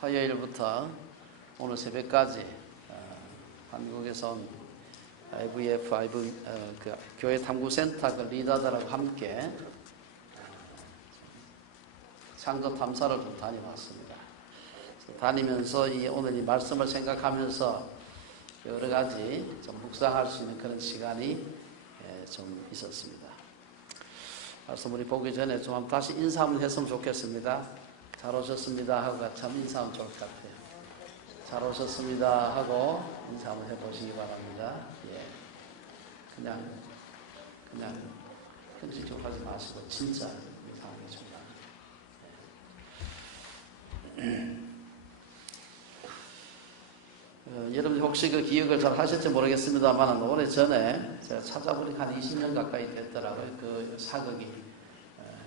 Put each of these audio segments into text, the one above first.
화요일부터 오늘 새벽까지 한국에서 온 IVF, 교회 탐구센터 그 리더들하고 함께 창조 탐사를 좀 다녀왔습니다. 다니면서 오늘 이 말씀을 생각하면서 여러 가지 좀 묵상할 수 있는 그런 시간이 좀 있었습니다. 말씀을 보기 전에 좀 다시 인사 한번 했으면 좋겠습니다. 잘 오셨습니다 하고 참 인사하면 좋을 것 같아요. 잘 오셨습니다 하고 인사 한번 해보시기 바랍니다. 예. 그냥 형식적으로 하지 마시고 진짜 인사하는 게 좋다. 여러분들 혹시 그 기억을 잘 하실지 모르겠습니다만 오래전에 제가 찾아보니까 한 20년 가까이 됐더라고요. 그 사극이.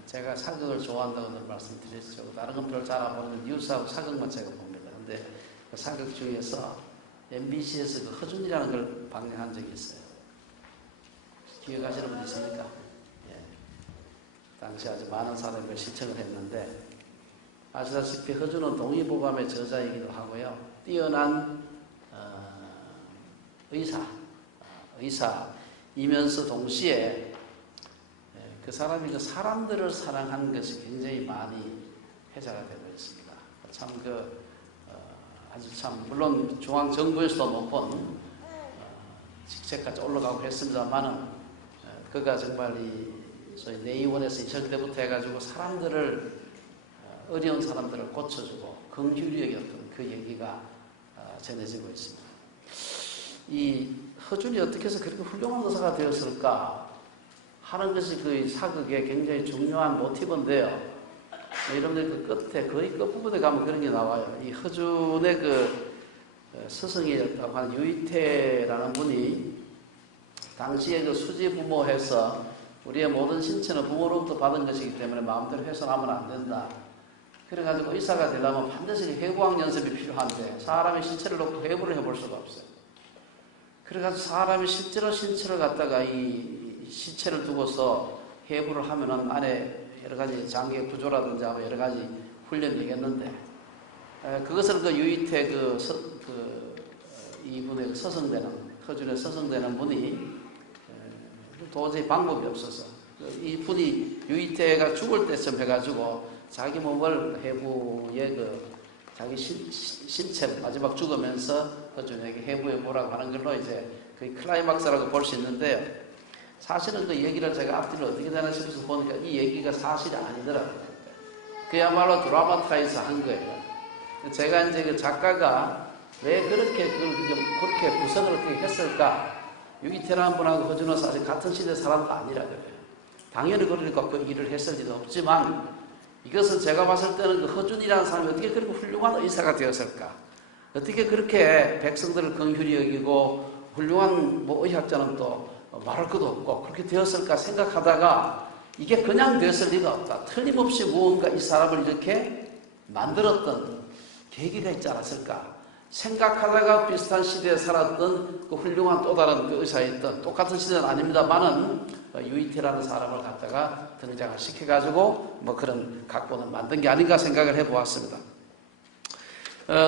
제가 사극을 좋아한다고 말씀드렸죠. 다른 건 별로 잘 안 보는데 뉴스하고 사극만 제가 봅니다. 근데 그 사극 중에서 MBC에서 그 허준이라는 걸 방영한 적이 있어요. 기억하시는 분 있습니까? 예. 당시 아주 많은 사람이 시청을 했는데 아시다시피 허준은 동의보감의 저자이기도 하고요. 뛰어난 의사이면서 동시에 그 사람이 그 사람들을 사랑하는 것이 굉장히 많이 회자가 되고 있습니다. 물론 중앙정부에서도 높은 직책까지 올라가고 했습니다만은 그가 정말 소위 내의원에서 있을 때부터 해가지고 어려운 사람들을 고쳐주고 긍휼히 여겼던 그 얘기가 전해지고 있습니다. 이 허준이 어떻게 해서 그렇게 훌륭한 의사가 되었을까 하는 것이 그 사극의 굉장히 중요한 모티브인데요. 여러분들 그 끝에 거의 끝부분에 가면 그런 게 나와요. 이 허준의 그 스승이었다고 하는 유이태라는 분이 당시에 그 수지부모해서 우리의 모든 신체는 부모로부터 받은 것이기 때문에 마음대로 훼손하면 안 된다. 그래가지고 의사가 되려면 반드시 해부학 연습이 필요한데 사람의 신체를 놓고 해부를 해볼 수가 없어요. 그래가지고 사람이 실제로 신체를 갖다가 이 시체를 두고서 해부를 하면은 안에 여러 가지 장기 구조라든지 여러 가지 훈련이 되겠는데 그것을 그 유이태 이분의 허준의 서성되는 분이 도저히 방법이 없어서 이 분이 유이태가 죽을 때쯤 해가지고 자기 몸을 해부에 자기 신체를 마지막 죽으면서 허준에게 해부해 보라고 하는 걸로 이제 그 클라이막스라고 볼 수 있는데요. 사실은 그 얘기를 제가 앞뒤로 어떻게 되나 싶어서 보니까 이 얘기가 사실이 아니더라고요. 그야말로 드라마타이즈 한 거예요. 제가 이제 그 작가가 왜 그렇게 구성을 어떻게 했을까? 유이태라는 분하고 허준은 사실 같은 시대 사람도 아니라 그래요. 당연히 그러니까 그 일을 했을 리도 없지만 이것은 제가 봤을 때는 그 허준이라는 사람이 어떻게 그렇게 훌륭한 의사가 되었을까? 어떻게 그렇게 백성들을 긍휼히 여기고 훌륭한 의학자는 또 말할 것도 없고 그렇게 되었을까 생각하다가 이게 그냥 되었을 리가 없다. 틀림없이 무언가 이 사람을 이렇게 만들었던 계기가 있지 않았을까? 생각하다가 비슷한 시대에 살았던 그 훌륭한 또 다른 그 의사였던 똑같은 시대는 아닙니다만은 유이태라는 사람을 갖다가 등장을 시켜가지고 그런 각본을 만든 게 아닌가 생각을 해보았습니다.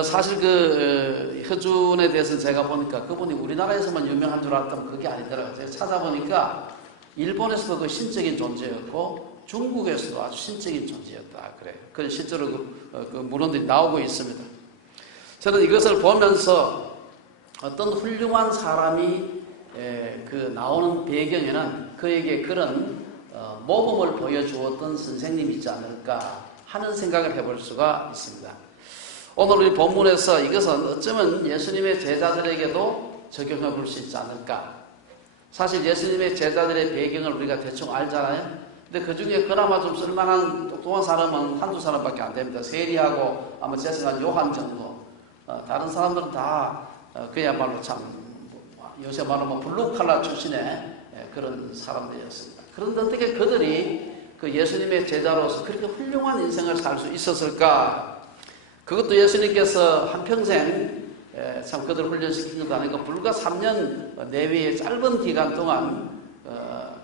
사실 그 허준에 대해서 제가 보니까 그분이 우리나라에서만 유명한 줄 알았다면 그게 아니더라고요. 제가 찾아보니까 일본에서도 그 신적인 존재였고 중국에서도 아주 신적인 존재였다. 그래요. 그건 실제로 그 문헌들이 나오고 있습니다. 저는 이것을 보면서 어떤 훌륭한 사람이 나오는 배경에는 그에게 그런 모범을 보여주었던 선생님이 있지 않을까 하는 생각을 해볼 수가 있습니다. 오늘 우리 본문에서 이것은 어쩌면 예수님의 제자들에게도 적용해 볼 수 있지 않을까. 사실 예수님의 제자들의 배경을 우리가 대충 알잖아요. 근데 그 중에 그나마 좀 쓸만한 똑똑한 사람은 한두 사람밖에 안 됩니다. 세리하고 아마 제 생각엔 요한 정도. 다른 사람들은 다 그야말로 참 요새 말하면 블루칼라 출신의 그런 사람들이었습니다. 그런데 어떻게 그들이 그 예수님의 제자로서 그렇게 훌륭한 인생을 살 수 있었을까? 그것도 예수님께서 한평생 참 그들을 훈련시킨 것도 아니고 불과 3년 내외의 짧은 기간 동안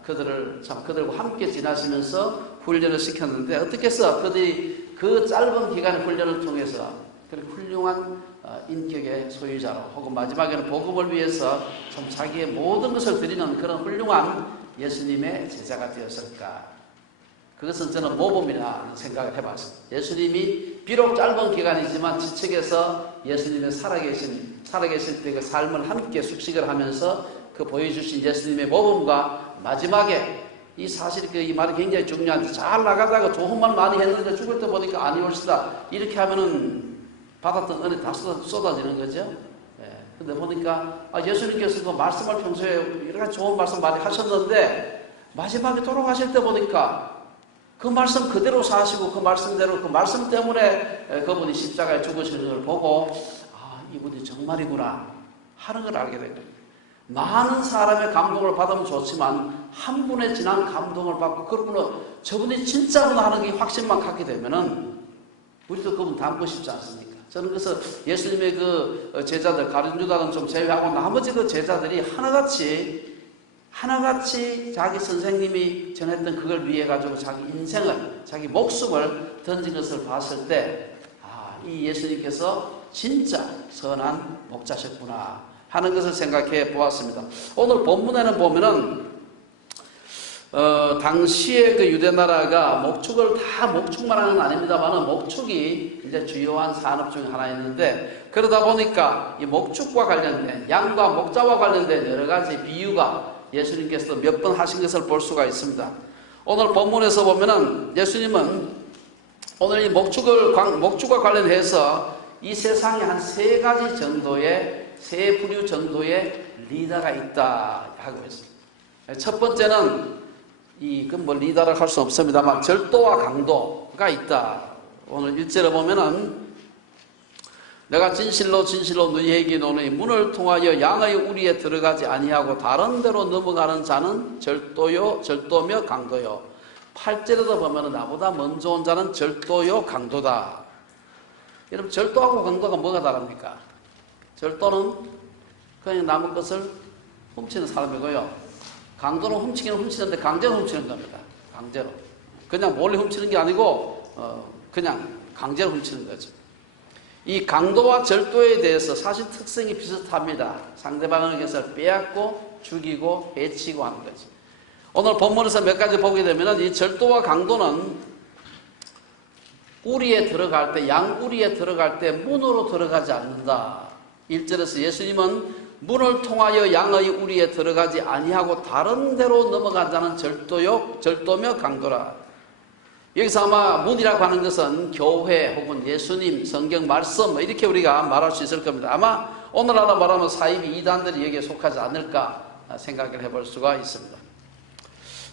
그들과 함께 지나시면서 훈련을 시켰는데 어떻게 해서 그들이 그 짧은 기간의 훈련을 통해서 그런 훌륭한 인격의 소유자로 혹은 마지막에는 복음을 위해서 참 자기의 모든 것을 드리는 그런 훌륭한 예수님의 제자가 되었을까. 그것은 저는 모범이라는 생각을 해봤습니다. 예수님이 비록 짧은 기간이지만 지책에서 예수님의 살아계실 때 그 삶을 함께 숙식을 하면서 그 보여주신 예수님의 모범과 마지막에 이 사실 이 말이 굉장히 중요한데 잘 나가다가 좋은 말 많이 했는데 죽을 때 보니까 아니 올시다 이렇게 하면은 받았던 은혜 다 쏟아지는 거죠. 근데 보니까 예수님께서도 말씀을 평소에 여러 가지 좋은 말씀 많이 하셨는데 마지막에 돌아가실 때 보니까 그 말씀 그대로 사시고 그 말씀대로 그 말씀 때문에 그분이 십자가에 죽으시는 걸 보고 이분이 정말이구나 하는 걸 알게 된 거예요. 많은 사람의 감동을 받으면 좋지만 한 분의 진한 감동을 받고 그분은 저분이 진짜구나 하는 게 확신만 갖게 되면은 우리도 그분 닮고 싶지 않습니까? 저는 그래서 예수님의 그 제자들 가룟 유다는 좀 제외하고 나머지 그 제자들이 하나같이 자기 선생님이 전했던 그걸 위해 가지고 자기 인생을 자기 목숨을 던진 것을 봤을 때 이 예수님께서 진짜 선한 목자셨구나 하는 것을 생각해 보았습니다. 오늘 본문에는 보면은 당시에 그 유대 나라가 목축을 다 목축만 하는 건 아닙니다만은 목축이 이제 주요한 산업 중에 하나였는데 그러다 보니까 이 목축과 관련된 양과 목자와 관련된 여러 가지 비유가 예수님께서도 몇 번 하신 것을 볼 수가 있습니다. 오늘 본문에서 보면은 예수님은 오늘 이 목축과 관련해서 이 세상에 한 세 가지 정도의 세 부류 정도의 리더가 있다 하고 있습니다. 첫 번째는 리더를 할 수 없습니다만 절도와 강도가 있다. 오늘 1절에 보면은 내가 진실로 너희에게 이르노니 문을 통하여 양의 우리에 들어가지 아니하고 다른 데로 넘어가는 자는 절도며 강도요. 8절에도 보면은 나보다 먼저 온 자는 절도요 강도다. 여러분 절도하고 강도가 뭐가 다릅니까? 절도는 그냥 남의 것을 훔치는 사람이고요. 강도는 훔치기는 훔치는데 강제로 훔치는 겁니다. 강제로. 그냥 몰래 훔치는 게 아니고 그냥 강제로 훔치는 거죠. 이 강도와 절도에 대해서 사실 특성이 비슷합니다. 상대방에게서 빼앗고 죽이고 해치고 하는 거죠. 오늘 본문에서 몇 가지 보게 되면 이 절도와 강도는 우리에 들어갈 때 양우리에 들어갈 때 문으로 들어가지 않는다. 1절에서 예수님은 문을 통하여 양의 우리에 들어가지 아니하고 다른 데로 넘어간 자는 절도며 강도라. 여기서 아마 문이라고 하는 것은 교회 혹은 예수님, 성경 말씀 이렇게 우리가 말할 수 있을 겁니다. 아마 오늘날로 말하면 사이비 이단들이 여기에 속하지 않을까 생각을 해볼 수가 있습니다.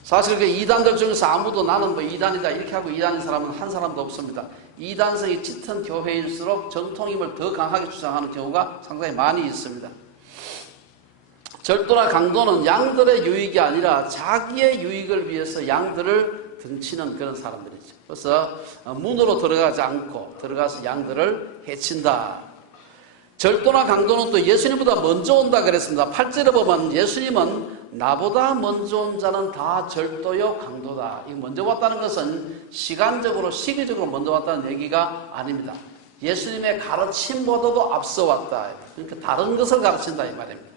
사실 그 이단들 중에서 아무도 나는 뭐 이단이다 이렇게 하고 이단인 사람은 한 사람도 없습니다. 이단성이 짙은 교회일수록 정통임을 더 강하게 주장하는 경우가 상당히 많이 있습니다. 절도나 강도는 양들의 유익이 아니라 자기의 유익을 위해서 양들을 등치는 그런 사람들이죠. 그래서 문으로 들어가지 않고 들어가서 양들을 해친다. 절도나 강도는 또 예수님보다 먼저 온다 그랬습니다. 8절에 보면 예수님은 나보다 먼저 온 자는 다 절도요 강도다. 이 먼저 왔다는 것은 시간적으로 시기적으로 먼저 왔다는 얘기가 아닙니다. 예수님의 가르침보다도 앞서 왔다. 그러니까 다른 것을 가르친다 이 말입니다.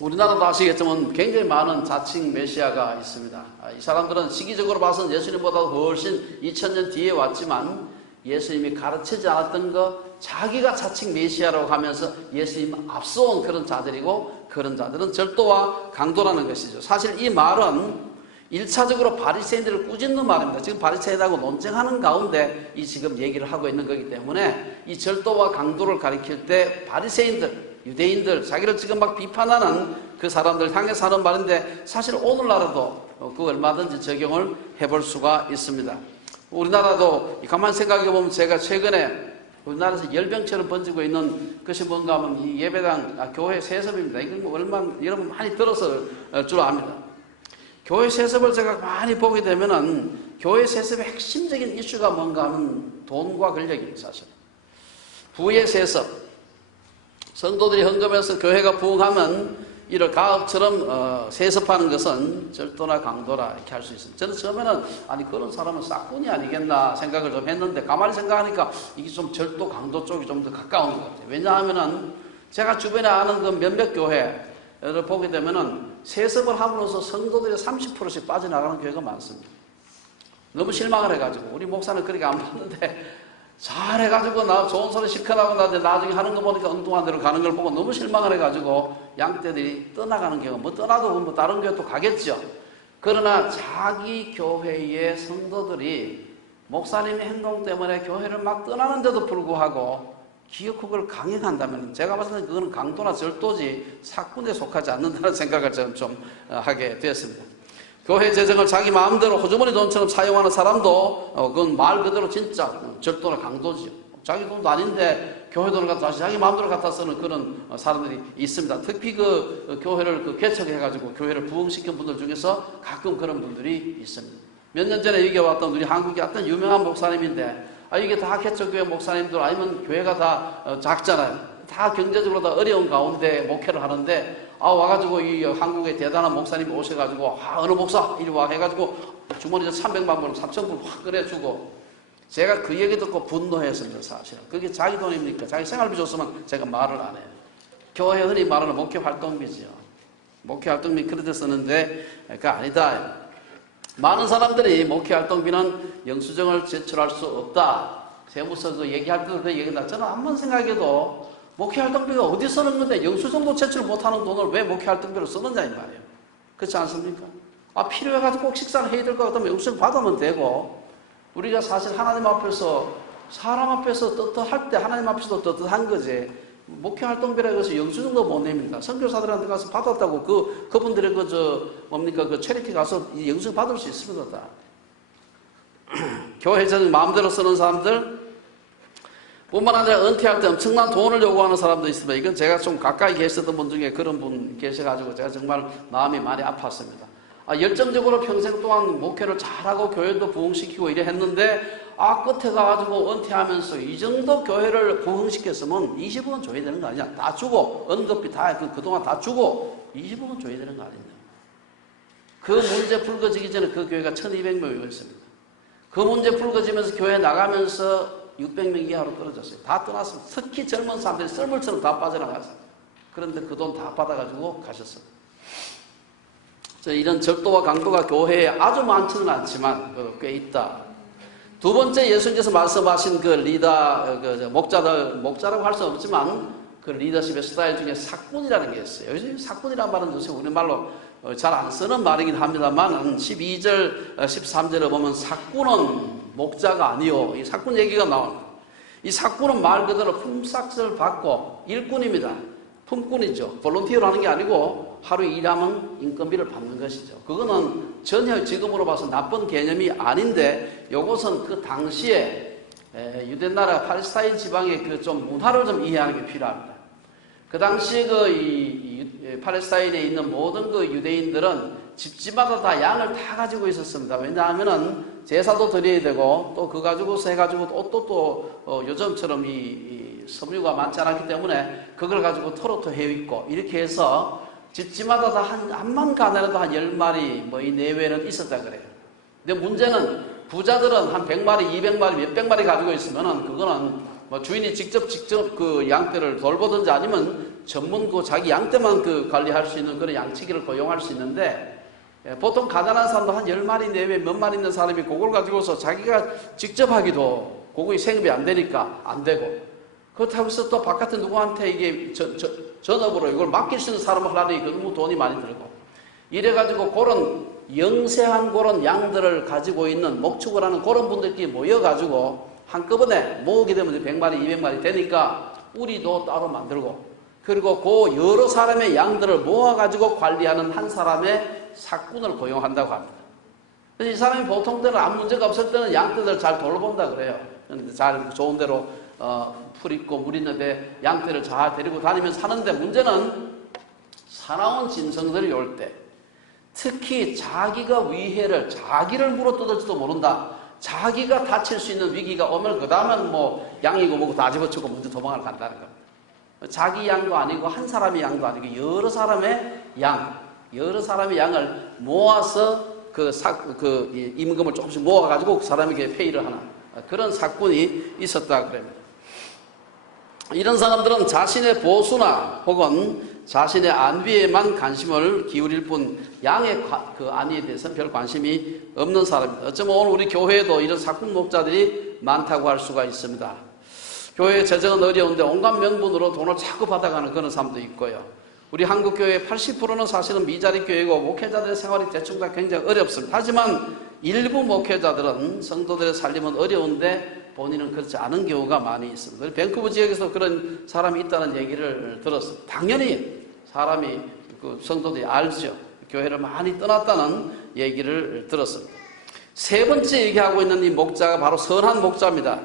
우리나라도 아시겠지만 굉장히 많은 자칭 메시아가 있습니다. 이 사람들은 시기적으로 봐서는 예수님보다 훨씬 2000년 뒤에 왔지만 예수님이 가르치지 않았던 거 자기가 자칭 메시아라고 하면서 예수님 앞서온 그런 자들이고 그런 자들은 절도와 강도라는 것이죠. 사실 이 말은 1차적으로 바리새인들을 꾸짖는 말입니다. 지금 바리새인하고 논쟁하는 가운데 이 지금 얘기를 하고 있는 거기 때문에 이 절도와 강도를 가리킬 때 바리새인들, 유대인들, 자기를 지금 막 비판하는 그 사람들 향해서 하는 말인데 사실 오늘날에도 그 얼마든지 적용을 해볼 수가 있습니다. 우리나라도 가만히 생각해보면 제가 최근에 우리나라에서 열병처럼 번지고 있는 것이 뭔가 하면 이 예배당, 교회 세습입니다. 이건 여러분 많이 들어서 줄 압니다. 교회 세습을 제가 많이 보게 되면은 교회 세습의 핵심적인 이슈가 뭔가 하면 돈과 권력입니다, 사실. 부의 세습. 성도들이 헌금해서 교회가 부흥하면 이를 가업처럼 세습하는 것은 절도나 강도라 이렇게 할 수 있습니다. 저는 처음에는 아니 그런 사람은 싹군이 아니겠나 생각을 좀 했는데 가만히 생각하니까 이게 좀 절도 강도 쪽이 좀 더 가까운 것 같아요. 왜냐하면은 제가 주변에 아는 그 몇몇 교회를 보게 되면은 세습을 함으로써 성도들이 30%씩 빠져나가는 교회가 많습니다. 너무 실망을 해가지고 우리 목사는 그렇게 안 봤는데 잘해가지고 나 좋은 소리 시켜나고 나한테 나중에 하는 거 보니까 엉뚱한 데로 가는 걸 보고 너무 실망을 해가지고 양떼들이 떠나가는 경우 뭐 떠나도 뭐 다른 교회 또 가겠죠. 그러나 자기 교회의 성도들이 목사님의 행동 때문에 교회를 막 떠나는데도 불구하고 기어코 강행한다면 제가 봤을 때 그거는 강도나 절도지 사건에 속하지 않는다는 생각을 저는 좀 하게 되었습니다. 교회 재정을 자기 마음대로 호주머니 돈처럼 사용하는 사람도 그건 말 그대로 진짜 절도나 강도지요. 자기 돈도 아닌데 교회 돈을 갖다 자기 마음대로 갖다 쓰는 그런 사람들이 있습니다. 특히 그 교회를 개척해가지고 교회를 부흥시킨 분들 중에서 가끔 그런 분들이 있습니다. 몇 년 전에 여기 왔던 우리 한국의 어떤 유명한 목사님인데 이게 다 개척교회 목사님들 아니면 교회가 다 작잖아요. 다 경제적으로 다 어려운 가운데 목회를 하는데 와가지고 이 한국의 대단한 목사님이 오셔가지고 어느 목사 이리 와 해가지고 주머니에 300만 불, 3,000불 확 꺼내주고 제가 그 얘기 듣고 분노했습니다. 사실은 그게 자기 돈입니까? 자기 생활비 줬으면 제가 말을 안 해요. 교회 흔히 말하는 목회 활동비지요. 목회 활동비 그렇게 쓰는데 그거 아니다. 많은 사람들이 목회 활동비는 영수증을 제출할 수 없다. 세무서 그 얘기할 때도 그 얘기한다. 저는 한번 생각해도 목회 활동비가 어디 쓰는 건데 영수증도 제출 못하는 돈을 왜 목회 활동비로 쓰느냐 이 말이에요. 그렇지 않습니까? 필요해가지고 꼭 식사를 해야 될 것 같으면 영수증 받으면 되고 우리가 사실 하나님 앞에서 사람 앞에서 떳떳할 때 하나님 앞에서도 떳떳한 거지 목회 활동비라고 해서 영수증도 못 냅니다. 선교사들한테 가서 받았다고 그분들의 그 체리티 가서 이 영수증 받을 수 있습니다. 교회 재정 마음대로 쓰는 사람들 뿐만 아니라 은퇴할 때 엄청난 돈을 요구하는 사람도 있습니다. 이건 제가 좀 가까이 계셨던 분 중에 그런 분 계셔가지고 제가 정말 마음이 많이 아팠습니다. 열정적으로 평생 동안 목회를 잘하고 교회도 부흥시키고 이래 했는데 끝에 가가지고 은퇴하면서 이 정도 교회를 부흥시켰으면 20억은 줘야 되는 거 아니냐. 다 주고 언급비 다 그동안 다 주고 20억은 줘야 되는 거 아니냐. 그 문제 불거지기 전에 그 교회가 1200명이고 있습니다. 그 문제 불거지면서 교회 나가면서 600명 이하로 떨어졌어요. 다 떠났습니다. 특히 젊은 사람들이 썰물처럼 다 빠져나갔어요. 그런데 그 돈 다 받아가지고 가셨어요. 이런 절도와 강도가 교회에 아주 많지는 않지만 꽤 있다. 두 번째 예수님께서 말씀하신 그 목자라고 할 수 없지만 그 리더십의 스타일 중에 사꾼이라는 게 있어요. 요즘 사꾼이라는 말은 요새 우리말로 잘 안 쓰는 말이긴 합니다만 12절, 13절에 보면 사꾼은 목자가 아니요. 이 사꾼 얘기가 나옵니다. 이 사꾼은 말 그대로 품삯을 받고 일꾼입니다. 품꾼이죠. 볼런티어로 하는 게 아니고 하루 일하면 인건비를 받는 것이죠. 그거는 전혀 지금으로 봐서 나쁜 개념이 아닌데 이것은 그 당시에 유대나라 팔레스타인 지방의 그 좀 문화를 좀 이해하는 게 필요합니다. 그 당시에 팔레스타인에 있는 모든 그 유대인들은 집집마다 다 양을 다 가지고 있었습니다. 왜냐하면은 제사도 드려야 되고 또 그거 가지고서 해가지고 또 요즘처럼 이 섬유가 많지 않았기 때문에 그걸 가지고 토로토 해있고 이렇게 해서 집집마다 다 한만 가나라도 한 10마리 뭐 이 내외는 있었다 그래요. 근데 문제는 부자들은 한 100마리, 200마리, 몇백 마리 가지고 있으면은 그거는 뭐 주인이 직접 그 양떼를 돌보든지 아니면 전문 자기 양떼만 관리할 수 있는 그런 양치기를 고용할 수 있는데 보통 가난한 사람도 한 10마리 내외 몇 마리 있는 사람이 그걸 가지고서 자기가 직접 하기도 그거 생업이 안 되니까 안 되고 그렇다고 해서 또 바깥에 누구한테 이게 전업으로 이걸 맡길 수 있는 사람을 하려니 너무 돈이 많이 들고 이래가지고 그런 영세한 그런 양들을 가지고 있는 목축을 하는 그런 분들끼리 모여가지고 한꺼번에 모으게 되면 100마리, 200마리 되니까 우리도 따로 만들고 그리고 그 여러 사람의 양들을 모아가지고 관리하는 한 사람의 사꾼을 고용한다고 합니다. 그래서 이 사람이 보통 때는 아무 문제가 없을 때는 양떼들 잘 돌본다 그래요. 잘 좋은 데로 풀 있고 물 있는데 양떼를 잘 데리고 다니면서 사는데 문제는 사나운 짐승들이 올 때 특히 자기가 자기를 물어뜯을지도 모른다. 자기가 다칠 수 있는 위기가 오면 그 다음은 뭐 양이고 뭐고 다 집어치고 먼저 도망을 간다는 겁니다. 자기 양도 아니고 한 사람의 양도 아니고 여러 사람의 양을 모아서 그 임금을 조금씩 모아가지고 그 사람에게 페이를 하는 그런 사건이 있었다 그럽니다. 이런 사람들은 자신의 보수나 혹은 자신의 안위에만 관심을 기울일 뿐 양의 그 안위에 대해서는 별 관심이 없는 사람입니다. 어쩌면 오늘 우리 교회에도 이런 사꾼 목자들이 많다고 할 수가 있습니다. 교회 재정은 어려운데 온갖 명분으로 돈을 자꾸 받아가는 그런 사람도 있고요. 우리 한국 교회의 80%는 사실은 미자리 교회고 목회자들의 생활이 대충 다 굉장히 어렵습니다. 하지만 일부 목회자들은 성도들의 살림은 어려운데 본인은 그렇지 않은 경우가 많이 있습니다. 밴쿠버 지역에서 그런 사람이 있다는 얘기를 들었습니다. 당연히 사람이 그 성도들이 알죠. 교회를 많이 떠났다는 얘기를 들었습니다. 세 번째 얘기하고 있는 이 목자가 바로 선한 목자입니다.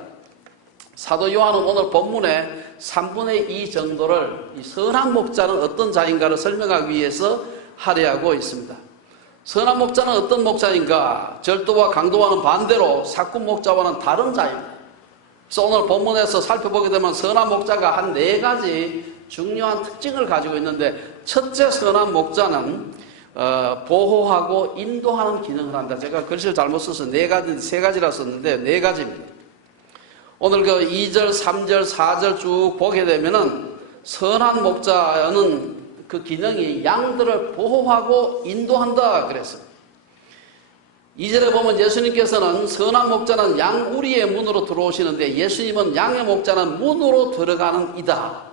사도 요한은 오늘 본문에 3분의 2 정도를 이 선한 목자는 어떤 자인가를 설명하기 위해서 할애하고 있습니다. 선한 목자는 어떤 목자인가? 절도와 강도와는 반대로 사꾼 목자와는 다른 자입니다. 그래서 오늘 본문에서 살펴보게 되면 선한 목자가 한 4가지 중요한 특징을 가지고 있는데, 첫째 선한 목자는 보호하고 인도하는 기능을 한다. 제가 글씨를 잘못 써서 3가지라 썼는데 4가지입니다. 오늘 그 2절, 3절, 4절 쭉 보게 되면은 선한 목자는 그 기능이 양들을 보호하고 인도한다 그랬어요. 2절에 보면 예수님께서는 선한 목자는 양 우리의 문으로 들어오시는데 예수님은 양의 목자는 문으로 들어가는 이다.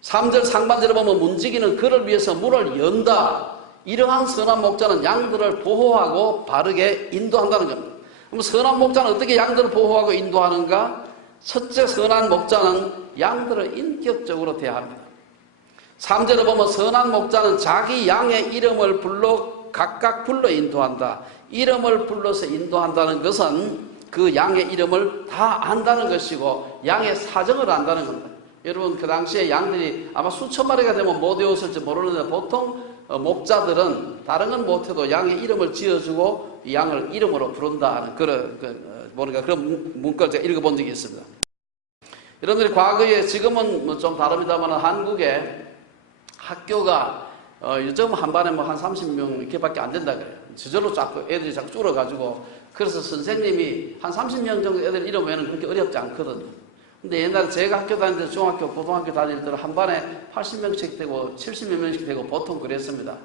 3절 상반절에 보면 문지기는 그를 위해서 문을 연다. 이러한 선한 목자는 양들을 보호하고 바르게 인도한다는 겁니다. 그럼 선한 목자는 어떻게 양들을 보호하고 인도하는가? 첫째, 선한 목자는 양들을 인격적으로 대합니다. 3절에 보면 선한 목자는 자기 양의 이름을 각각 불러 인도한다. 이름을 불러서 인도한다는 것은 그 양의 이름을 다 안다는 것이고 양의 사정을 안다는 겁니다. 여러분, 그 당시에 양들이 아마 수천 마리가 되면 못 외웠을지 모르는데 보통 목자들은 다른 건 못해도 양의 이름을 지어주고 양을 이름으로 부른다 하는 그런 문구를 제가 읽어본 적이 있습니다. 여러분들이 과거에, 지금은 좀 다릅니다만 한국에 학교가 요즘 한 반에 한 30명 이렇게밖에 안 된다 그래요. 저절로 애들이 자꾸 줄어가지고, 그래서 선생님이 한 30명 정도 애들 이름 외우는 그렇게 어렵지 않거든요. 근데 옛날에 제가 학교 다닐 때, 중학교, 고등학교 다닐 때는 한 반에 80명씩 되고 70몇 명씩 되고 보통 그랬습니다.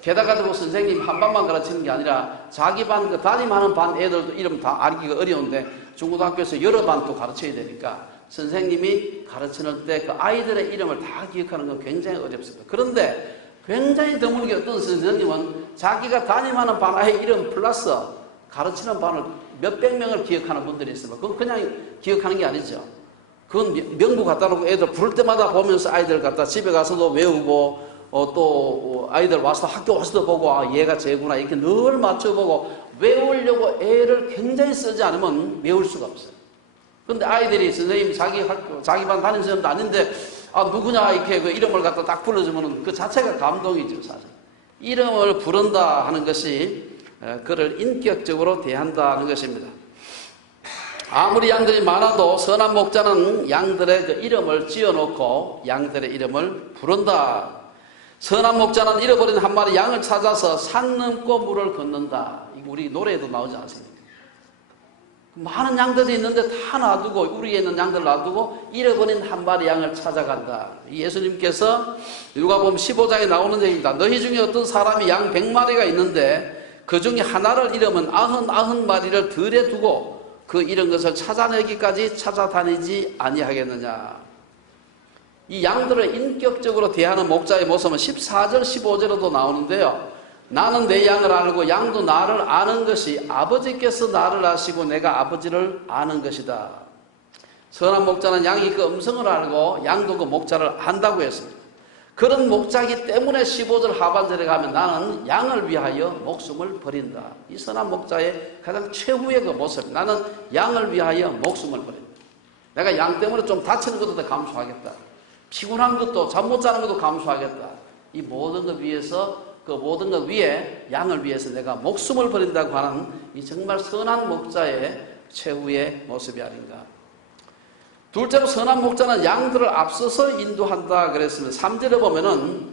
게다가 선생님이 한 반만 가르치는 게 아니라 자기 반, 그 담임하는 반 애들도 이름 다 알기가 어려운데 중고등학교에서 여러 반 또 가르쳐야 되니까 선생님이 가르치는 때 그 아이들의 이름을 다 기억하는 건 굉장히 어렵습니다. 그런데 굉장히 드물게 어떤 선생님은 자기가 담임하는 반 아이 이름 플러스 가르치는 반을 몇백 명을 기억하는 분들이 있습니다. 그건 그냥 기억하는 게 아니죠. 그건 명부 갖다 놓고 애들 부를 때마다 보면서 아이들 갖다 집에 가서도 외우고 또 아이들 와서 학교 와서도 보고 얘가 쟤구나 이렇게 늘 맞춰보고 외우려고 애를 굉장히 쓰지 않으면 외울 수가 없어요. 그런데 아이들이 선생님이 자기 반 담임 선생님도 아닌데 누구냐 이렇게 그 이름을 갖다 딱 불러주면 그 자체가 감동이죠. 사실 이름을 부른다 하는 것이 그를 인격적으로 대한다는 것입니다. 아무리 양들이 많아도 선한 목자는 양들의 그 이름을 지어놓고 양들의 이름을 부른다. 선한 목자는 잃어버린 한 마리 양을 찾아서 산 넘고 물을 건넌다. 우리 노래에도 나오지 않습니까? 많은 양들이 있는데 다 놔두고, 우리에 있는 양들 놔두고 잃어버린 한 마리 양을 찾아간다. 예수님께서 누가복음 15장에 나오는 얘기입니다. 너희 중에 어떤 사람이 양 100마리가 있는데 그 중에 하나를 잃으면 99마리를 들에 두고 그 잃은 것을 찾아내기까지 찾아다니지 아니하겠느냐. 이 양들을 인격적으로 대하는 목자의 모습은 14절 15절에도 나오는데요. 나는 내 양을 알고 양도 나를 아는 것이 아버지께서 나를 아시고 내가 아버지를 아는 것이다. 선한 목자는 양이 그 음성을 알고 양도 그 목자를 안다고 했습니다. 그런 목자이기 때문에 15절 하반절에 가면 나는 양을 위하여 목숨을 버린다. 이 선한 목자의 가장 최후의 그 모습. 나는 양을 위하여 목숨을 버린다. 내가 양 때문에 좀 다치는 것도 감수하겠다. 피곤한 것도 잠 못 자는 것도 감수하겠다. 이 모든 것 위해서 그 모든 것 위에 양을 위해서 내가 목숨을 버린다고 하는 이 정말 선한 목자의 최후의 모습이 아닌가. 둘째로 선한 목자는 양들을 앞서서 인도한다 그랬습니다. 3절에 보면은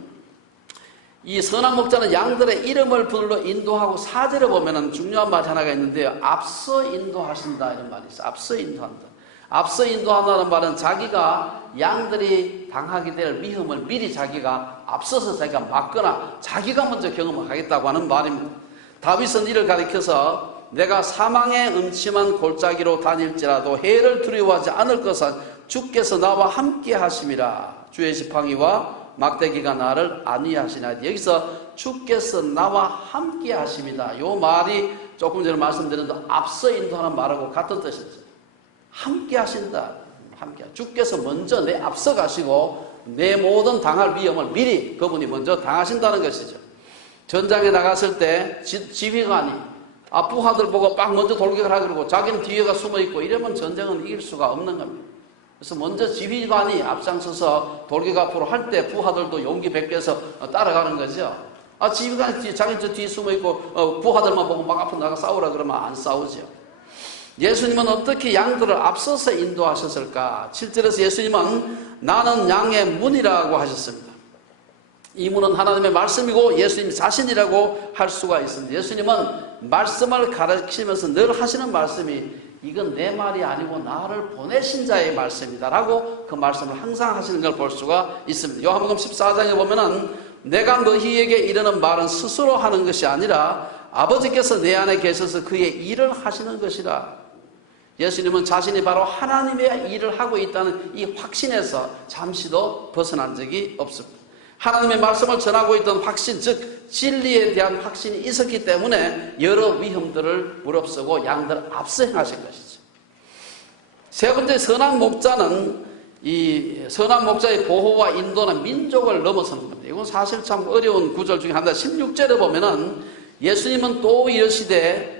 이 선한 목자는 양들의 이름을 불러 인도하고 4절에 보면은 중요한 말 하나가 있는데요. 앞서 인도하신다 이런 말이 있어요. 앞서 인도한다. 앞서 인도한다는 말은 자기가 양들이 당하게 될 위험을 미리 자기가 앞서서 자기가 막거나 자기가 먼저 경험하겠다고 하는 말입니다. 다윗은 이를 가리켜서 내가 사망의 음침한 골짜기로 다닐지라도 해를 두려워하지 않을 것은 주께서 나와 함께 하심이라. 주의 지팡이와 막대기가 나를 안위하시나. 여기서 주께서 나와 함께 하심이다. 이 말이 조금 전에 말씀드린 대로 앞서 인도하는 말하고 같은 뜻이죠. 함께 하신다. 함께. 주께서 먼저 내 앞서 가시고 내 모든 당할 위험을 미리 그분이 먼저 당하신다는 것이죠. 전장에 나갔을 때 지휘관이 부하들 보고 막 먼저 돌격을 하고 그러고 자기는 뒤에가 숨어 있고 이러면 전쟁은 이길 수가 없는 겁니다. 그래서 먼저 지휘관이 앞장서서 돌격 앞으로 할 때 부하들도 용기 뱉겨서 따라가는 거죠. 지휘관이 자기 저 뒤에 숨어 있고 부하들만 보고 막 앞으로 나가 싸우라 그러면 안 싸우죠. 예수님은 어떻게 양들을 앞서서 인도하셨을까? 7절에서 예수님은 나는 양의 문이라고 하셨습니다. 이 문은 하나님의 말씀이고 예수님 자신이라고 할 수가 있습니다. 예수님은 말씀을 가르치면서 늘 하시는 말씀이 이건 내 말이 아니고 나를 보내신 자의 말씀이다 라고 그 말씀을 항상 하시는 걸 볼 수가 있습니다. 요한복음 14장에 보면은 내가 너희에게 이르는 말은 스스로 하는 것이 아니라 아버지께서 내 안에 계셔서 그의 일을 하시는 것이라. 예수님은 자신이 바로 하나님의 일을 하고 있다는 이 확신에서 잠시도 벗어난 적이 없습니다. 하나님의 말씀을 전하고 있던 확신, 즉 진리에 대한 확신이 있었기 때문에 여러 위험들을 무릅쓰고 양들을 앞서 행하신 것이죠. 세 번째, 선한 목자는 이 선한 목자의 보호와 인도는 민족을 넘어서는 겁니다. 이건 사실 참 어려운 구절 중에 하나. 16절에 보면은 예수님은 또 이르시되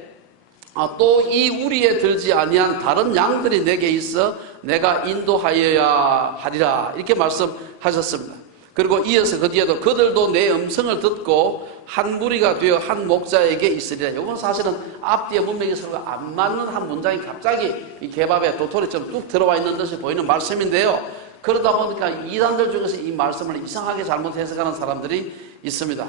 또 이 우리에 들지 아니한 다른 양들이 내게 있어 내가 인도하여야 하리라 이렇게 말씀하셨습니다. 그리고 이어서 그 뒤에도 그들도 내 음성을 듣고 한 무리가 되어 한 목자에게 있으리라. 이건 사실은 앞뒤에 문맥이 서로 안 맞는 한 문장이 갑자기 이 개밥에 도토리처럼 뚝 들어와 있는 듯이 보이는 말씀인데요. 그러다 보니까 이단들 중에서 이 말씀을 이상하게 잘못 해석하는 사람들이 있습니다.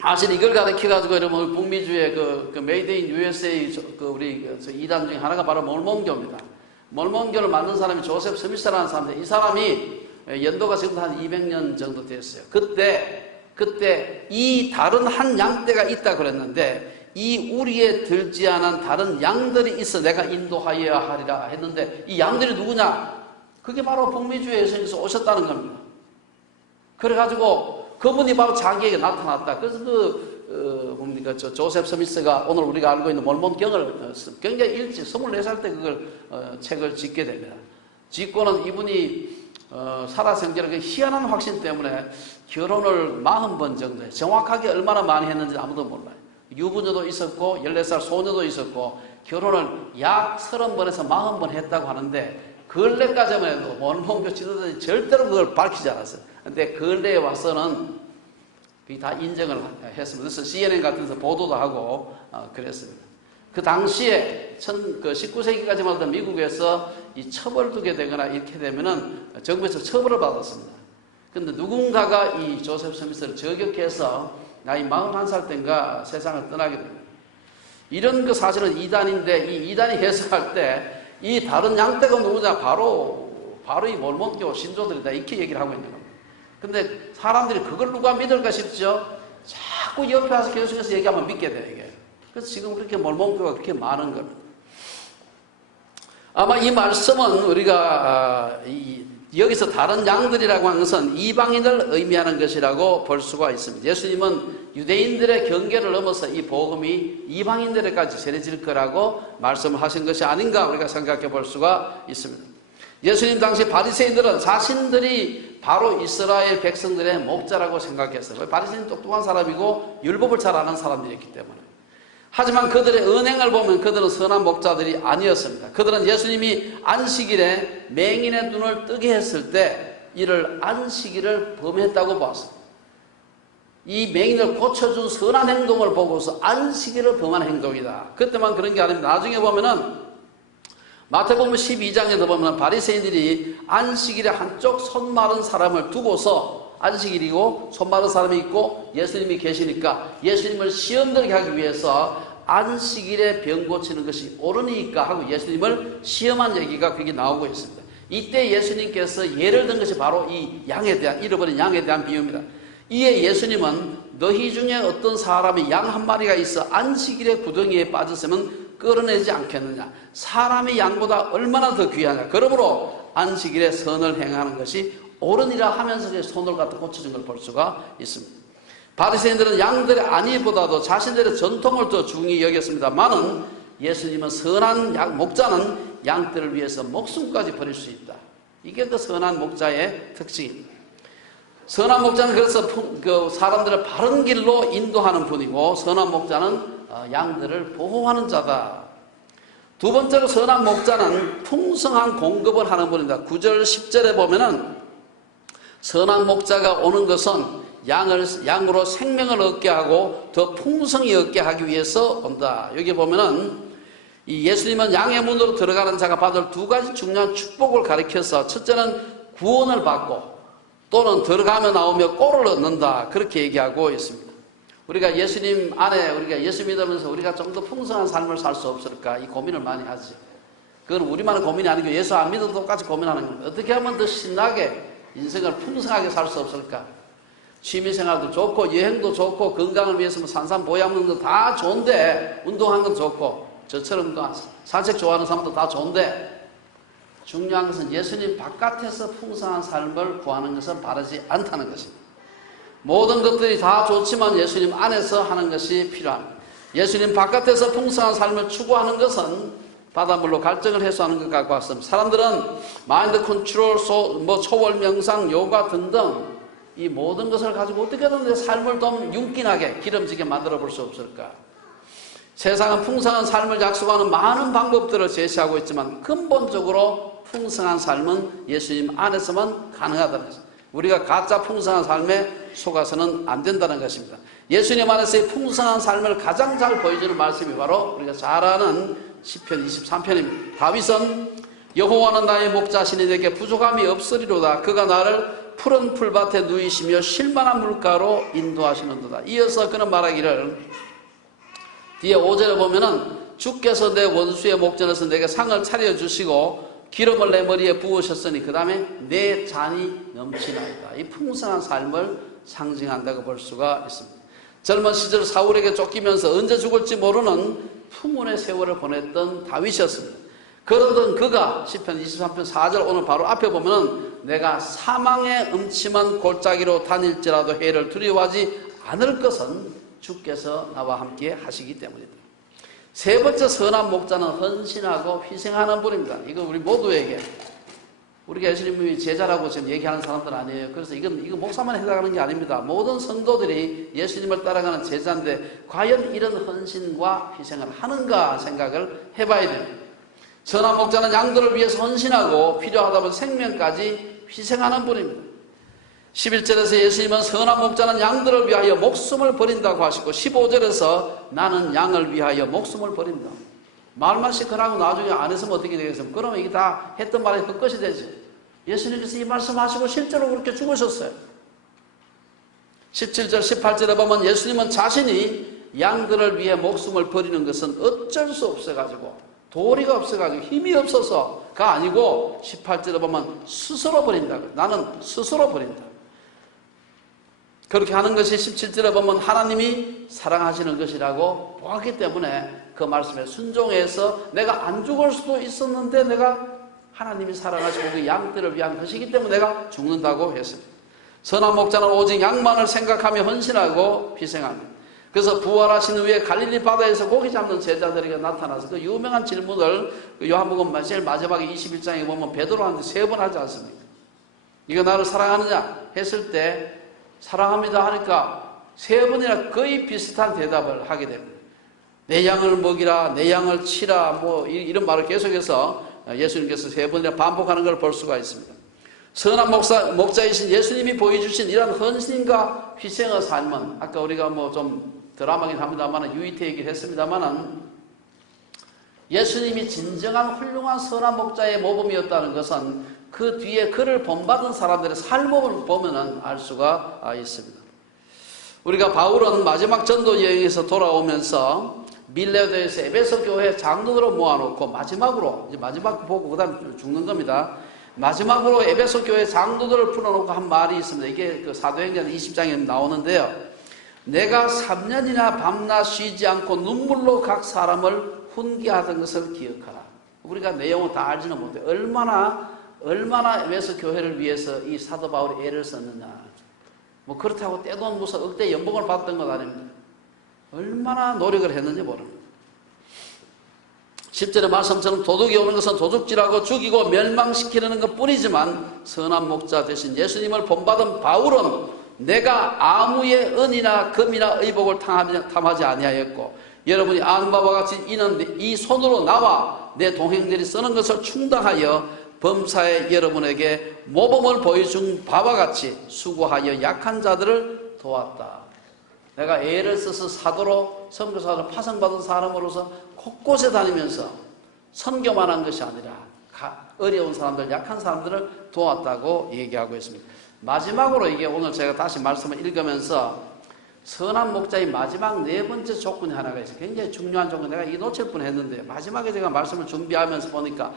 사실 이걸 가르쳐가지고 여러분 북미주의 그 메이드 인 USA 우리 이단 중에 하나가 바로 몰몬교입니다. 몰몬교를 만든 사람이 조셉 스미스라는 사람인데 이 사람이 연도가 지금 한 200년 정도 됐어요. 그때 이 다른 한 양떼가 있다 그랬는데 이 우리에 들지 않은 다른 양들이 있어 내가 인도하여야 하리라 했는데 이 양들이 누구냐? 그게 바로 북미주의 예수님께서 오셨다는 겁니다. 그래가지고 그분이 바로 자기에게 나타났다. 그래서 조셉 스미스가 오늘 우리가 알고 있는 몰몬경을 굉장히 일찍 24살 때 그걸 책을 짓게 됩니다. 짓고는 이분이 살아생전에 그 희한한 확신 때문에 결혼을 40번 정도 해요. 정확하게 얼마나 많이 했는지 아무도 몰라요. 유부녀도 있었고 14살 소녀도 있었고 결혼을 약 30번에서 40번 했다고 하는데 근래까지만 해도 몰몬교 지도자들이 절대로 그걸 밝히지 않았어요. 근데 근래에 와서는 그게 다 인정을 했습니다. 그래서 CNN 같은 데서 보도도 하고 그랬습니다. 그 당시에 19세기까지만 해도 미국에서 이 처벌을 두게 되거나 이렇게 되면은 정부에서 처벌을 받았습니다. 근데 누군가가 이 조셉 스미스를 저격해서 나이 41살 때인가 세상을 떠나게 됩니다. 이런 거 사실은 이단인데 이 이단이 해석할 때 이 다른 양떼가 누구냐? 바로 이 몰몬교 신조들이다. 이렇게 얘기를 하고 있는 겁니다. 근데 사람들이 그걸 누가 믿을까 싶죠? 자꾸 옆에 와서 계속해서 얘기하면 믿게 돼요, 이게. 그래서 지금 그렇게 몰몬교가 그렇게 많은 겁니다. 아마 이 말씀은 우리가 여기서 다른 양들이라고 하는 것은 이방인을 의미하는 것이라고 볼 수가 있습니다. 예수님은 유대인들의 경계를 넘어서 이 복음이 이방인들에까지 전해질 거라고 말씀을 하신 것이 아닌가 우리가 생각해 볼 수가 있습니다. 예수님 당시 바리새인들은 자신들이 바로 이스라엘 백성들의 목자라고 생각했어요. 바리새인은 똑똑한 사람이고 율법을 잘 아는 사람들이었기 때문에. 하지만 그들의 언행을 보면 그들은 선한 목자들이 아니었습니다. 그들은 예수님이 안식일에 맹인의 눈을 뜨게 했을 때 이를 안식일을 범했다고 봤습니다. 이 맹인을 고쳐준 선한 행동을 보고서 안식일을 범한 행동이다. 그때만 그런 게 아닙니다. 나중에 보면은 마태복음 12장에 더 보면 바리새인들이 안식일에 한쪽 손 마른 사람을 두고서, 안식일이고 손 마른 사람이 있고 예수님이 계시니까 예수님을 시험 들게 하기 위해서 안식일에 병 고치는 것이 옳으니까 하고 예수님을 시험한 얘기가 거기 나오고 있습니다. 이때 예수님께서 예를 든 것이 바로 이 양에 대한, 잃어버린 양에 대한 비유입니다. 이에 예수님은 너희 중에 어떤 사람이 양 한 마리가 있어 안식일에 구덩이에 빠졌으면 끌어내지 않겠느냐. 사람이 양보다 얼마나 더 귀하냐. 그러므로 안식일에 선을 행하는 것이 옳으니라 하면서 손을 갖다 고쳐준 걸 볼 수가 있습니다. 바리새인들은 양들의 안위보다도 자신들의 전통을 더 중히 여겼습니다만은 예수님은 선한 목자는 양들을 위해서 목숨까지 버릴 수 있다. 이게 그 선한 목자의 특징입니다. 선한 목자는 그래서 그 사람들을 바른 길로 인도하는 분이고, 선한 목자는 양들을 보호하는 자다. 두 번째로 선한 목자는 풍성한 공급을 하는 분이다. 9절 10절에 보면은 선한 목자가 오는 것은 양으로 생명을 얻게 하고 더 풍성히 얻게 하기 위해서 온다. 여기 보면은 이 예수님은 양의 문으로 들어가는 자가 받을 두 가지 중요한 축복을 가리켜서, 첫째는 구원을 받고 또는 들어가며 나오며 꼴을 얻는다. 그렇게 얘기하고 있습니다. 우리가 예수님 안에, 우리가 예수 믿으면서 우리가 좀 더 풍성한 삶을 살 수 없을까? 이 고민을 많이 하지. 그건 우리만의 고민이 아니고 예수 안 믿어도 똑같이 고민하는 겁니다. 어떻게 하면 더 신나게 인생을 풍성하게 살 수 없을까? 취미생활도 좋고 여행도 좋고 건강을 위해서 산삼보약 먹는 거 다 좋은데, 운동하는 것도 좋고 저처럼 산책 좋아하는 사람도 다 좋은데, 중요한 것은 예수님 바깥에서 풍성한 삶을 구하는 것은 바르지 않다는 것입니다. 모든 것들이 다 좋지만 예수님 안에서 하는 것이 필요합니다. 예수님 바깥에서 풍성한 삶을 추구하는 것은 바닷물로 갈증을 해소하는 것 같고 같습니다. 사람들은 마인드 컨트롤, 초월 명상, 요가 등등 이 모든 것을 가지고 어떻게든 내 삶을 좀 윤기나게 기름지게 만들어 볼 수 없을까? 세상은 풍성한 삶을 약속하는 많은 방법들을 제시하고 있지만 근본적으로 풍성한 삶은 예수님 안에서만 가능하다는 것입니다. 우리가 가짜 풍성한 삶에 속아서는 안 된다는 것입니다. 예수님 안에서의 풍성한 삶을 가장 잘 보여주는 말씀이 바로 우리가 잘 아는 시편 23편입니다. 다윗은 여호와는 나의 목자시니 내게 부족함이 없으리로다. 그가 나를 푸른 풀밭에 누이시며 쉴만한 물가로 인도하시는도다. 이어서 그는 말하기를, 뒤에 5절에 보면은 주께서 내 원수의 목전에서 내게 상을 차려주시고 기름을 내 머리에 부으셨으니 그 다음에 내 잔이 넘치나이다. 이 풍성한 삶을 상징한다고 볼 수가 있습니다. 젊은 시절 사울에게 쫓기면서 언제 죽을지 모르는 풍운의 세월을 보냈던 다윗이었습니다. 그러던 그가 시편 23편 4절 오늘 바로 앞에 보면은 내가 사망의 음침한 골짜기로 다닐지라도 해를 두려워하지 않을 것은 주께서 나와 함께 하시기 때문이다. 세 번째 선한 목자는 헌신하고 희생하는 분입니다. 이거 우리 모두에게, 우리가 예수님이 제자라고 지금 얘기하는 사람들 아니에요. 그래서 이거 목사만 해당하는 게 아닙니다. 모든 성도들이 예수님을 따라가는 제자인데 과연 이런 헌신과 희생을 하는가 생각을 해봐야 됩니다. 선한 목자는 양들을 위해서 헌신하고 필요하다면 생명까지 희생하는 분입니다. 11절에서 예수님은 선한 목자는 양들을 위하여 목숨을 버린다고 하시고 15절에서 나는 양을 위하여 목숨을 버린다. 말만 시커하고 나중에 안 했으면 어떻게 되겠습니까? 그러면 이게 다 했던 말이 헛것이 되지. 예수님께서 이 말씀하시고 실제로 그렇게 죽으셨어요. 17절 18절에 보면 예수님은 자신이 양들을 위해 목숨을 버리는 것은 어쩔 수 없어가지고, 도리가 없어가지고, 힘이 없어서가 아니고 18절에 보면 스스로 버린다고. 나는 스스로 버린다. 그렇게 하는 것이 17절에 보면 하나님이 사랑하시는 것이라고 보았기 때문에 그 말씀에 순종해서 내가 안 죽을 수도 있었는데 내가 하나님이 사랑하시고 그 양들을 위한 것이기 때문에 내가 죽는다고 했습니다. 선한 목자는 오직 양만을 생각하며 헌신하고 희생합니다. 그래서 부활하신 후에 갈릴리 바다에서 고기 잡는 제자들에게 나타나서 그 유명한 질문을 요한복음 제일 마지막에 21장에 보면 베드로한테 3번 하지 않습니까? 이거 나를 사랑하느냐 했을 때 사랑합니다 하니까 3번이나 거의 비슷한 대답을 하게 됩니다. 내 양을 먹이라, 내 양을 치라, 뭐 이런 말을 계속해서 예수님께서 3번이나 반복하는 걸 볼 수가 있습니다. 선한 목자이신 예수님이 보여주신 이런 헌신과 희생의 삶은, 아까 우리가 뭐 좀 드라마긴 합니다만 유이태 얘기를 했습니다만 예수님이 진정한 훌륭한 선한 목자의 모범이었다는 것은 그 뒤에 그를 본받은 사람들의 삶을 보면 알 수가 있습니다. 우리가 바울은 마지막 전도 여행에서 돌아오면서 밀레도에서 에베소 교회 장로들을 모아놓고 마지막으로, 이제 마지막 보고 그 다음 죽는 겁니다. 마지막으로 에베소 교회 장로들을 풀어놓고 한 말이 있습니다. 이게 그 사도행전 20장에 나오는데요. 내가 3년이나 밤낮 쉬지 않고 눈물로 각 사람을 훈계하던 것을 기억하라. 우리가 내용을 다 알지는 못해요. 얼마나 에베소 교회를 위해서 이 사도 바울이 애를 썼느냐. 뭐 그렇다고 떼돈 무슨 억대 연봉을 받던 것 아닙니다. 얼마나 노력을 했는지 모릅니다. 10절의 말씀처럼 도둑이 오는 것은 도둑질하고 죽이고 멸망시키려는 것 뿐이지만 선한 목자 대신 예수님을 본받은 바울은 내가 아무의 은이나 금이나 의복을 탐하지 아니하였고 여러분이 아는 바와 같이 이는 이 손으로 나와 내 동행들이 쓰는 것을 충당하여 범사에 여러분에게 모범을 보여준 바와 같이 수고하여 약한 자들을 도왔다. 내가 애를 써서 사도로 선교사로 파송받은 사람으로서 곳곳에 다니면서 선교만 한 것이 아니라 어려운 사람들, 약한 사람들을 도왔다고 얘기하고 있습니다. 마지막으로 이게 오늘 제가 다시 말씀을 읽으면서 선한 목자의 마지막 네 번째 조건이 하나가 있어요. 굉장히 중요한 조건. 내가 이 놓칠 뻔했는데 마지막에 제가 말씀을 준비하면서 보니까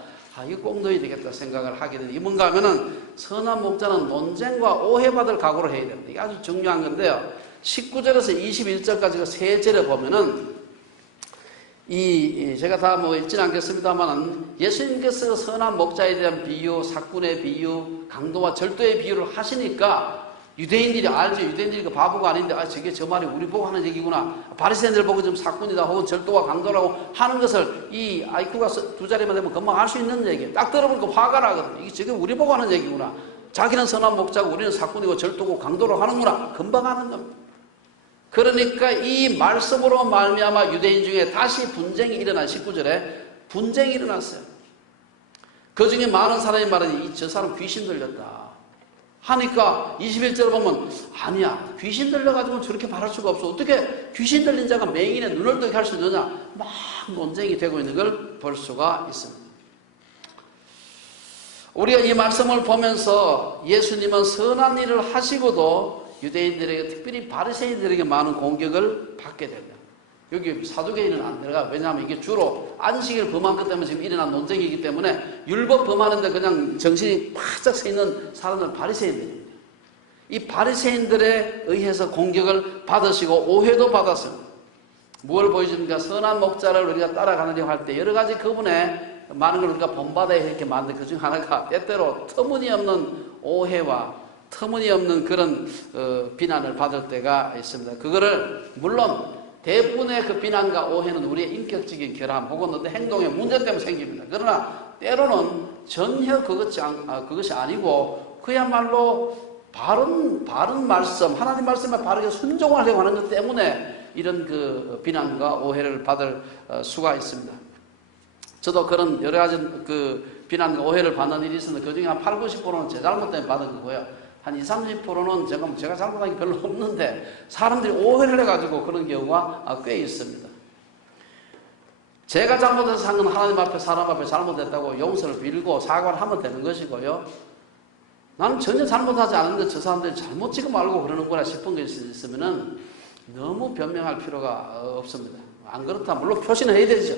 이거 꼭 넣어야 되겠다 생각을 하게 되는데, 이 뭔가 하면은 선한 목자는 논쟁과 오해받을 각오를 해야 됩니다. 이게 아주 중요한 건데요. 19절에서 21절까지 세 절에 보면은 제가 다 뭐 읽지는 않겠습니다만은 예수님께서 선한 목자에 대한 비유, 사꾼의 비유, 강도와 절도의 비유를 하시니까 유대인들이 알죠. 유대인들이 그 바보가 아닌데 저게 저 말이 우리 보고 하는 얘기구나. 바리새인들 보고 좀 사꾼이다 혹은 절도와 강도라고 하는 것을 이 IQ가 두 자리만 되면 금방 알 수 있는 얘기예요. 딱 들어보니까 화가 나거든요. 이게 저게 우리 보고 하는 얘기구나. 자기는 선한 목자고 우리는 사꾼이고 절도고 강도로 하는구나. 금방 하는 겁니다. 그러니까 이 말씀으로 말미암아 유대인 중에 다시 분쟁이 일어난 19절에 분쟁이 일어났어요. 그 중에 많은 사람이 말하니 저 사람 귀신 들렸다 하니까 21절에 보면 아니야, 귀신 들려가지고 저렇게 말할 수가 없어. 어떻게 귀신 들린 자가 맹인의 눈을 뜨게 할 수 있느냐. 막 논쟁이 되고 있는 걸 볼 수가 있습니다. 우리가 이 말씀을 보면서 예수님은 선한 일을 하시고도 유대인들에게, 특별히 바리새인들에게 많은 공격을 받게 됩니다. 여기 사두개인은 안 들어가. 왜냐하면 이게 주로 안식일 범한 것 때문에 지금 일어난 논쟁이기 때문에 율법 범하는데 그냥 정신이 바짝 서 있는 사람들은 바리새인들입니다. 이 바리새인들에 의해서 공격을 받으시고 오해도 받았습니다. 무엇을 보여줍니까? 선한 목자를 우리가 따라가느냐고 할 때 여러 가지 그분의 많은 걸 우리가 본받아야 이렇게 만든 그 중 하나가 때때로 터무니없는 오해와 터무니없는 그런 비난을 받을 때가 있습니다. 그거를 물론 대부분의 그 비난과 오해는 우리의 인격적인 결함 혹은 어떤 행동의 문제 때문에 생깁니다. 그러나 때로는 전혀 그것이 아니고 그야말로 바른 말씀, 하나님 말씀에 바르게 순종하려고 하는 것 때문에 이런 그 비난과 오해를 받을 수가 있습니다. 저도 그런 여러 가지 그 비난과 오해를 받는 일이 있었는데 그 중에 한 8, 90%는 제 잘못 때문에 받은 거고요. 한 20, 30%는 제가 잘못한 게 별로 없는데 사람들이 오해를 해가지고 그런 경우가 꽤 있습니다. 제가 잘못해서 한 건 하나님 앞에 사람 앞에 잘못했다고 용서를 빌고 사과를 하면 되는 것이고요. 나는 전혀 잘못하지 않은데 저 사람들이 잘못 지금 알고 그러는구나 싶은 것이 있으면은 너무 변명할 필요가 없습니다. 안 그렇다 물론 표시는 해야 되죠.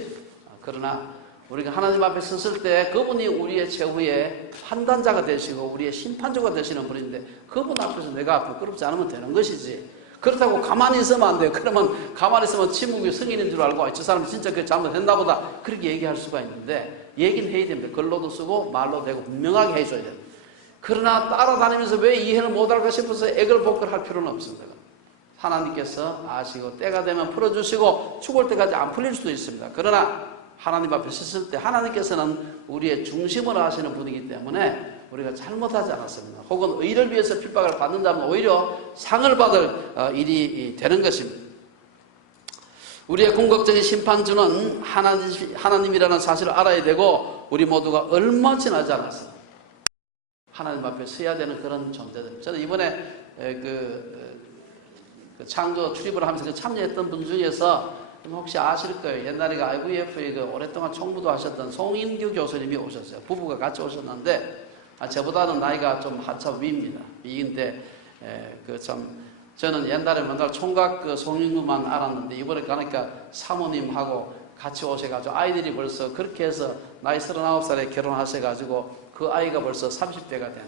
그러나 우리가 하나님 앞에 섰을 때 그분이 우리의 최후의 판단자가 되시고 우리의 심판자가 되시는 분인데 그분 앞에서 내가 부끄럽지 않으면 되는 것이지. 그렇다고 가만히 있으면 안 돼요. 그러면 가만히 있으면 침묵이 승인인 줄 알고 저 사람이 진짜 그 잘못했나 보다 그렇게 얘기할 수가 있는데 얘기는 해야 됩니다. 글로도 쓰고 말로 되고 분명하게 해줘야 됩니다. 그러나 따라다니면서 왜 이해를 못할까 싶어서 애걸복걸 할 필요는 없습니다. 하나님께서 아시고 때가 되면 풀어주시고 죽을 때까지 안 풀릴 수도 있습니다. 그러나 하나님 앞에 섰을 때 하나님께서는 우리의 중심을 아시는 분이기 때문에 우리가 잘못하지 않았습니다. 혹은 의를 위해서 핍박을 받는다면 오히려 상을 받을 일이 되는 것입니다. 우리의 궁극적인 심판주는 하나님이라는 사실을 알아야 되고 우리 모두가 얼마 지나지 않았습니다. 하나님 앞에 서야 되는 그런 존재들. 저는 이번에 그 창조 출입을 하면서 참여했던 분 중에서 혹시 아실 거예요. 옛날에 IVF에 오랫동안 총무도 하셨던 송인규 교수님이 오셨어요. 부부가 같이 오셨는데, 저보다는 나이가 좀 한참 위입니다. 위인데, 저는 옛날에 맨날 총각 송인규만 알았는데, 이번에 가니까 사모님하고 같이 오셔가지고 아이들이 벌써 그렇게 해서 나이 39살에 결혼하셔가지고 그 아이가 벌써 30대가 된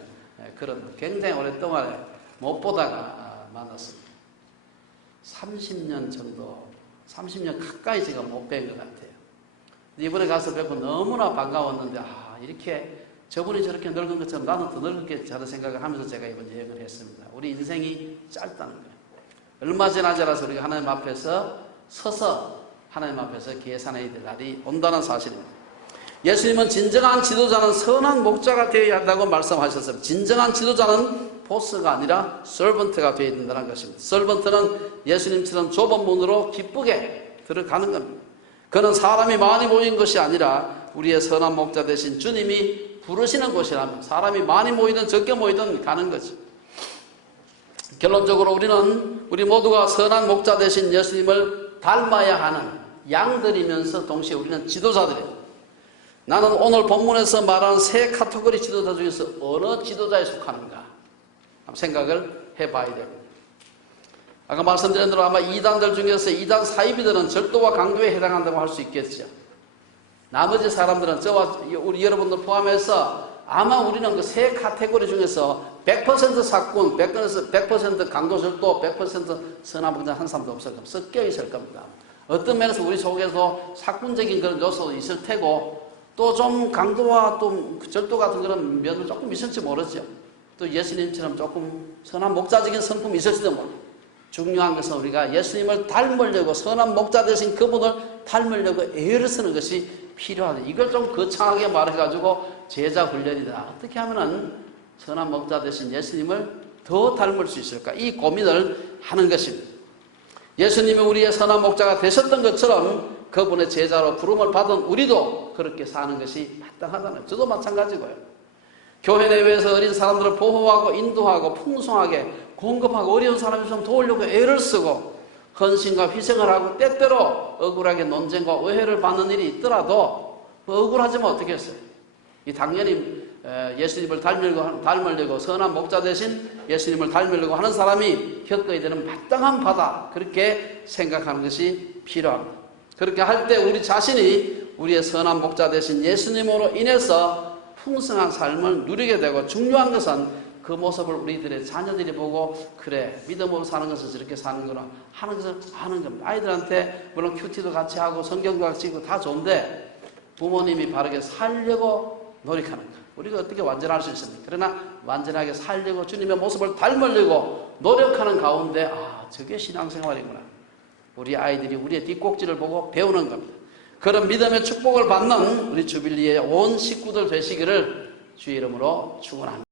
그런 굉장히 오랫동안에 못 보다가 만났습니다. 30년 정도, 30년 가까이 제가 못 뵌 것 같아요. 이번에 가서 뵙고 너무나 반가웠는데, 이렇게 저분이 저렇게 늙은 것처럼 나는 더 늙었겠지 하는 생각을 하면서 제가 이번 여행을 했습니다. 우리 인생이 짧다는 거예요. 얼마 지나자라서 우리가 하나님 앞에서 서서 하나님 앞에서 계산해야 될 날이 온다는 사실입니다. 예수님은 진정한 지도자는 선한 목자가 되어야 한다고 말씀하셨습니다. 진정한 지도자는 보스가 아니라 서번트가 되어야 된다는 것입니다. 서번트는 예수님처럼 좁은 문으로 기쁘게 들어가는 겁니다. 그는 사람이 많이 모인 것이 아니라 우리의 선한 목자 되신 주님이 부르시는 곳이라면 사람이 많이 모이든 적게 모이든 가는 거죠. 결론적으로 우리 모두가 선한 목자 되신 예수님을 닮아야 하는 양들이면서 동시에 우리는 지도자들이에요. 나는 오늘 본문에서 말하는 세 카테고리 지도자 중에서 어느 지도자에 속하는가 생각을 해봐야 됩니다. 아까 말씀드린 대로 아마 이단들 중에서 이단 사이비들은 절도와 강도에 해당한다고 할 수 있겠죠. 나머지 사람들은 저와 우리 여러분들 포함해서 아마 우리는 그 세 카테고리 중에서 100% 사건, 100% 강도 절도, 100% 선한 목자 한 사람도 없을 겁니다. 섞여 있을 겁니다. 어떤 면에서 우리 속에서 사건적인 그런 요소도 있을 테고 또 좀 강도와 또 절도 같은 그런 면은 조금 있을지 모르죠. 또 예수님처럼 조금 선한 목자적인 성품이 있을지도 모릅니다. 중요한 것은 우리가 예수님을 닮으려고 선한 목자 되신 그분을 닮으려고 애를 쓰는 것이 필요하다. 이걸 좀 거창하게 말해가지고 제자 훈련이다. 어떻게 하면은 선한 목자 되신 예수님을 더 닮을 수 있을까? 이 고민을 하는 것입니다. 예수님이 우리의 선한 목자가 되셨던 것처럼 그분의 제자로 부름을 받은 우리도 그렇게 사는 것이 마땅하다는 거예요. 저도 마찬가지고요. 교회 내외에서 어린 사람들을 보호하고 인도하고 풍성하게 공급하고 어려운 사람을 좀 도우려고 애를 쓰고 헌신과 희생을 하고 때때로 억울하게 논쟁과 오해를 받는 일이 있더라도 억울하지만 어떻게 했어요? 당연히 예수님을 닮으려고 선한 목자 대신 예수님을 닮으려고 하는 사람이 겪어야 되는 마땅한 바다, 그렇게 생각하는 것이 필요합니다. 그렇게 할 때 우리 자신이 우리의 선한 목자 되신 예수님으로 인해서 풍성한 삶을 누리게 되고, 중요한 것은 그 모습을 우리들의 자녀들이 보고 그래 믿음으로 사는 것은 저렇게 사는구나 하는 것을 아는 겁니다. 아이들한테 물론 큐티도 같이 하고 성경도 같이 읽고 다 좋은데 부모님이 바르게 살려고 노력하는 것, 우리가 어떻게 완전할 수 있습니까? 그러나 완전하게 살려고 주님의 모습을 닮으려고 노력하는 가운데 저게 신앙생활이구나, 우리 아이들이 우리의 뒷꼭지를 보고 배우는 겁니다. 그런 믿음의 축복을 받는 우리 주빌리의 온 식구들 되시기를 주의 이름으로 축원합니다.